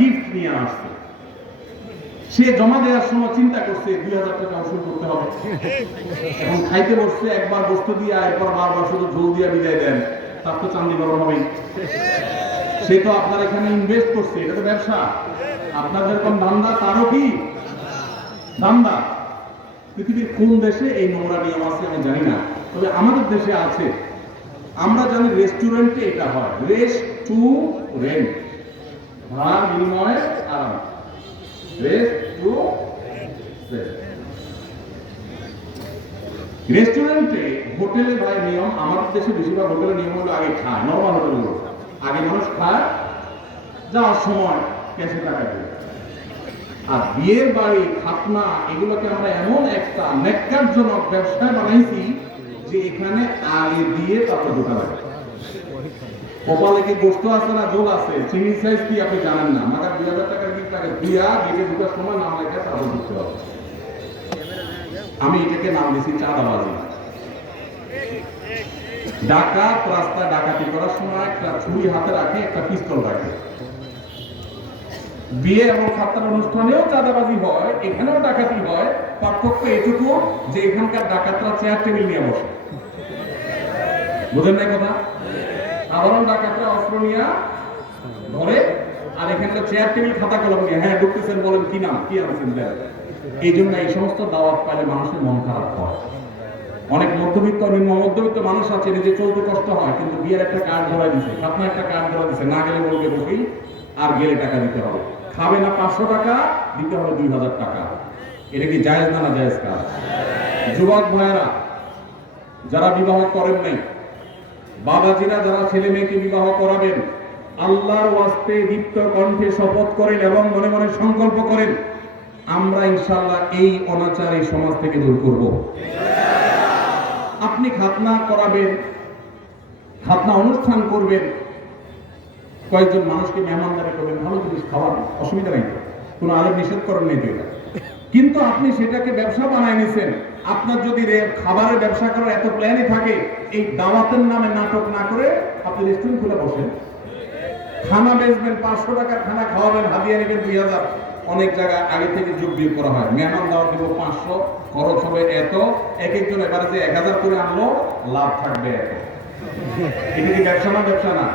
Gift নিয়ে আসছে। সে জমা দেওয়ার সময় চিন্তা করছে 2000 টাকা উসুল করতে হবে, এখন খাইতে বসছে, একবার বস্তু দিয়ে এরপর বারবার শুধু ঝোল দিয়ে বিদায় দেন, তার তো চান্দি গরম হবেই। সে তো আপনার এখানে ইনভেস্ট করছে, এটা তো ব্যবসা। আপনার যেরকম ধান্দা তারও কি ধান্দা। পৃথিবীর কোন দেশে এই নোংরা নিয়ম আছে আমি জানি না, তবে আমাদের দেশে আছে। আমরা জানি রেস্টুরেন্টে এটা হয়, রেস্টুরেন্ট, ভাড়া বিনিময়ে আরাম, রেস্টুরেন্টে। হোটেলে ভাই নিয়ম, আমাদের দেশে বেশিরভাগ হোটেলের নিয়ম হলো আগে খায়, নর্মাল হোটেলগুলো আগে মানুষ খায়, যাওয়ার সময় ক্যাশে টাকা দিয়ে। আর বিয়ের বাড়ি, খাতনা, এগুলোকে আমরা এমন একটা ন্যাক্কারজনক ব্যবসায় বানাইছি যে এখানে আগে দিয়ে তারপর ঢোকা লাগে। কপালে কি গোস্ত আছে না ঝোল আছে, চিনি সাইজ কি আপনি জানেন না, মাগার 2000 টাকার গিফট টাকা দিয়া গেটে ঢোকার সময় নাম লেখা তারপর ঢুকতে হবে। আমি এটাকে নাম দিয়েছি চাঁদাবাজি। ডাকাত রাস্তা ডাকাতি করার সময় একটা ছুরি হাতে রাখে, একটা পিস্তল রাখে। বিয়ে এবং খাতনার অনুষ্ঠানেও চাঁদাবাজি হয়, এখানেও ডাকাতি হয়। পার্থক্য এটুকু যে এখানকার ডাকাতরা চেয়ার টেবিল নিয়ে বসে। বুঝেন না কথা? সাধারণ ডাকাতরা অস্ত্র নিয়ে ধরে, আর এখানকার চেয়ার টেবিল খাতা কলম নিয়ে, হ্যাঁ ঢুকতেছেন, বলেন কি নাম, কি আনছেন দেন। এই জন্য এই সমস্ত দাওয়াত পাইলে মানুষের মন খারাপ হয়। অনেক মধ্যবিত্ত, নিম্ন মধ্যবিত্ত মানুষ আছে নিজে চলতে কষ্ট হয়, কিন্তু বিয়ের একটা কার্ড ধরা দিছে, খাতনা একটা কার্ড ধরা দিছে, না গেলে বলবে বকিল, আর গেলে টাকা দিতে হবে। খাবে না 500 টাকা, দিতে হবে 2000 টাকা। এটা কি জায়েজ না না জায়েজ কাজ? যুবক ভাইয়েরা যারা বিবাহ করেন নাই, বাবাজিরা যারা ছেলে মেয়েকে বিবাহ করাবেন, আল্লাহর ওয়াস্তে দীপ্ত কণ্ঠে শপথ করেন এবং মনে মনে সংকল্প করেন, আমরা ইনশাআল্লাহ এই অনাচার এই সমাজ থেকে দূর করব। আপনি খাতনা করাবেন, খাতনা অনুষ্ঠান করবেন, কয়েকজন মানুষকে মেহমানদারি করবেন, ভালো জিনিস খাওয়ান, অসুবিধা নেই, কোনো আলেম নিষেধ করেন নেই তো। কিন্তু আপনি সেটাকে ব্যবসা বানায় নিছেন। আপনার যদি খাবারের ব্যবসা করার এত প্ল্যানই থাকে, এই দাওয়াতের নামে নাটক না করে আপনি রেস্টুরেন্ট খুলে বসেন, খানা বেচবেন, 500 টাকার খানা খাওয়াবেন, হাদিয়া নেবেন 2000। অনেক জায়গায় আগে থেকে যোগ বিয়োগ করা হয়, মেহমান দাওয়াত দেবো 500, খরচ হবে এত, এক একজন এবারে যে 1000 করে আনলো, লাভ থাকবে এত। এটা কি ব্যবসা না? ব্যবসা না।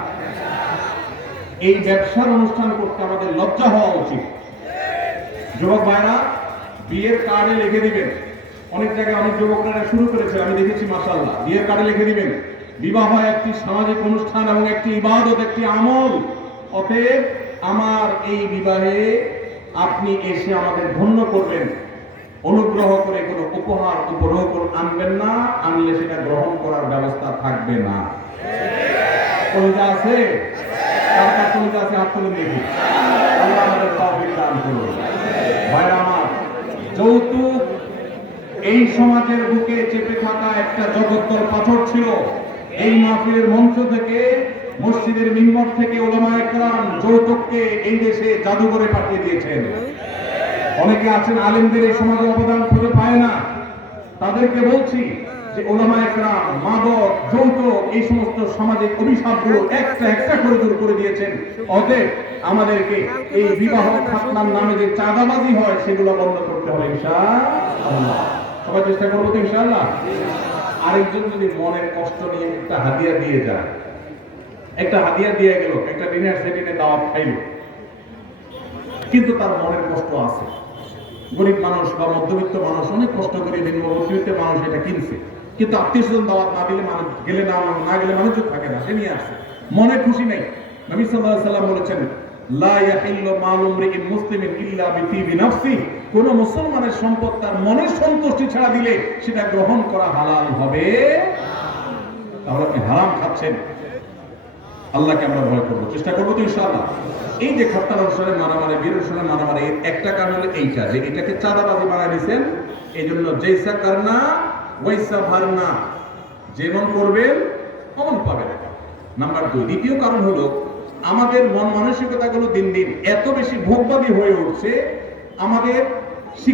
এই ব্যবসার অনুষ্ঠান করতে আমাদের লজ্জা হওয়া উচিত। যুবক ভাইরা বিয়ের কার্ডে লিখে দিবেন, অনেক জায়গায় অনেক যুবকরা শুরু করেছে, আমি দেখেছি মাশাআল্লাহ, বিয়ের কার্ডে লিখে দিবেন বিবাহ একটি সামাজিক অনুষ্ঠান এবং একটি ইবাদত, একটি আমল। অতএব আমার এই বিবাহে আপনি এসে আমাদের ধন্য করবেন, অনুগ্রহ করে কোনো উপহার উপঢৌক আনবেন না, আনলে সেটা গ্রহণ করার ব্যবস্থা থাকবে না। কলিজা আছে? কার কার কলিজা আছে হাত তুলে দেখি। আল্লাহ আমাদের তৌফিক দান করুন। ভাইরা আমার, যৌতুক এই সমাজের বুকে চেপে থাকা একটা জগদ্দল পাথর ছিল। এই মাহফিলের মঞ্চ থেকে, মসজিদের মিম্বর থেকে উলামায়ে কেরাম যৌতুককে এই দেশে জাদু করে পাঠিয়ে দিয়েছেন। অনেকে আছেন আলেমদের এই সমাজে অবদান খুঁজে পায় না, তাদেরকে বলছি যে উলামায়ে কেরাম মাদক, যৌতুক, এই সমস্ত সামাজিক অভিশাপগুলো একটা একটা করে দূর করে দিয়েছেন। অতএব আমাদেরকে এই বিবাহ খাতনার নামে যে চাঁদাবাজি হয় সেগুলো বন্ধ করতে হবে ইনশাআল্লাহ। সবাই চেষ্টা করবো তো ইনশাআল্লাহ। আরেকজন যদি মনের কষ্ট নিয়ে একটা হাদিয়া দিয়ে যায়, একটা হাদিয়া দিয়ে গেল, একটা ডিনার সেটিনে দাওয়াত খাইল, কিন্তু তার মনের কষ্ট আছে। গরিব মানুষ বা মধ্যবিত্ত মানুষ অনেক কষ্ট করে, নিম্ন মধ্যবিত্ত মানুষ এটা কিনছে, কিন্তু আত্মীয়স্বজন দাওয়াত না দিলে মানুষ গেলে না গেলে মানুষ থাকে না, সে নিয়ে আসছে, মনে খুশি নেই। নবী সাল্লাল্লাহু আলাইহি ওয়াসাল্লাম বলেছেন, লা ইয়াহিল্লু মালু ইমরিইন মুসলিমিন ইল্লা বিতিবি নাফসিহি, কোন মুসলমানের সম্পদ তার মনের সন্তুষ্টি ছাড়া দিলে সেটা গ্রহণ করা হালাল হবে। তাহলে আপনি হারাম খাচ্ছেন। আল্লাহকে আমরা ভয় করবো, চেষ্টা করবো তো ইনশাআল্লাহ। এই যে খাতনার অনুষ্ঠানে মারামারি, বিয়ের অনুষ্ঠানে মারামারি, এর একটা কারণ হলো এইটা, যে এটাকে চাঁদাবাজি বানায় দিয়েছেন। এই জন্য জৈসা করনা ওয়াইসা ভারনা, যেমন করবেন অমন পাবেন। নাম্বার 2, দ্বিতীয় কারণ হলো আমাদের মন মানসিকতাগুলো দিন দিন এত বেশি ভোগবাদী হয়ে উঠছে, আমাদের